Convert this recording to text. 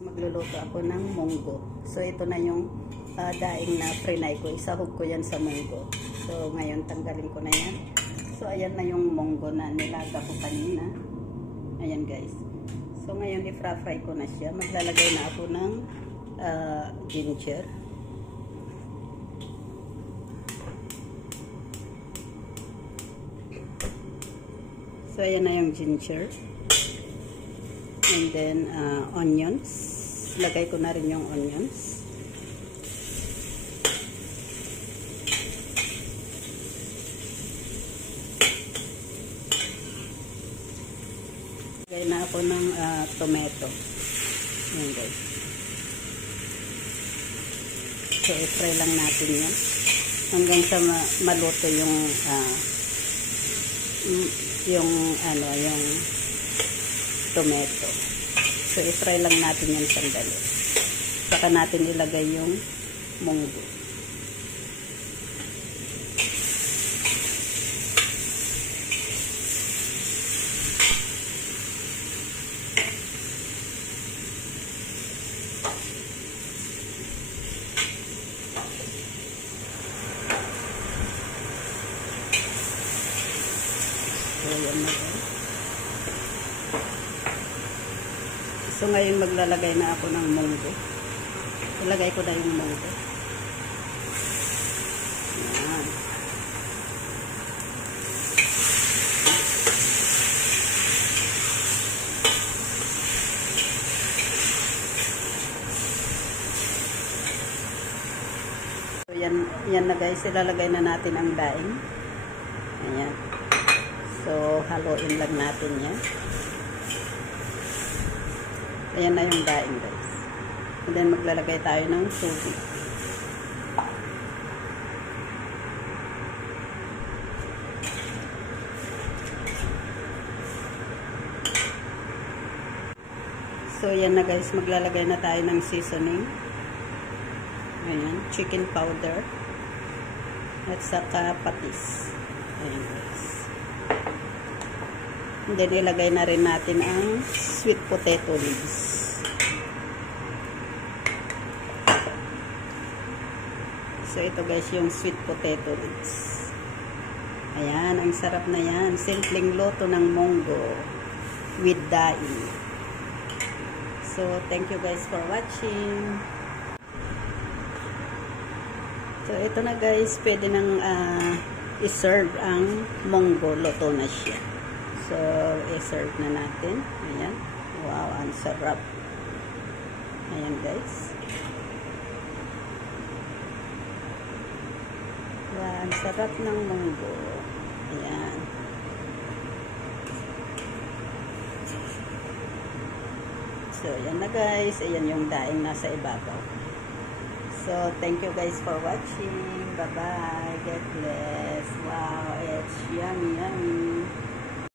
Magluluto ako ng munggo. So ito na yung daing na frinay ko. Isahog ko yan sa munggo. So ngayon tanggalin ko na yan. So ayan na yung munggo na nilaga ko kanina. Ayan guys. So ngayon i-fry ko na siya. Maglalagay na ako ng ginger. So ayan na yung ginger. And then onions. Lagay ko na rin yung onions. Lagay na ako ng tomato. Ayan guys. So i-fry lang natin yan. Hanggang sa maluto yung yung tomato. So i-fry lang natin yan sandali. Saka natin ilagay yung munggo. So yan na guys. So ngayon maglalagay na ako ng munggo. Ilagay ko na yung munggo. Yan. So yan na guys, ilalagay na natin ang daing. Ayan. So haluin lang natin yan. Ayan na yung daing guys. And then maglalagay tayo ng tubig. So yan na guys, maglalagay na tayo ng seasoning. Ayan, chicken powder. At saka patis. Ayan guys. And then ilagay na rin natin ang sweet potato leaves. So ito guys yung sweet potato leaves. Ayan, ang sarap na yan. Simpleng luto ng munggo with daing. So thank you guys for watching. So ito na guys, pwede nang i-serve ang munggo. Luto na siya. So, i-serve na natin. Ayan. Wow, ang sarap. Ayan, guys. Wow, ang sarap ng munggo. Ayan. So, ayan na guys. Ayan yung daing nasa ibabaw. So, thank you guys for watching. Bye-bye. God bless. Wow, it's yummy, yummy.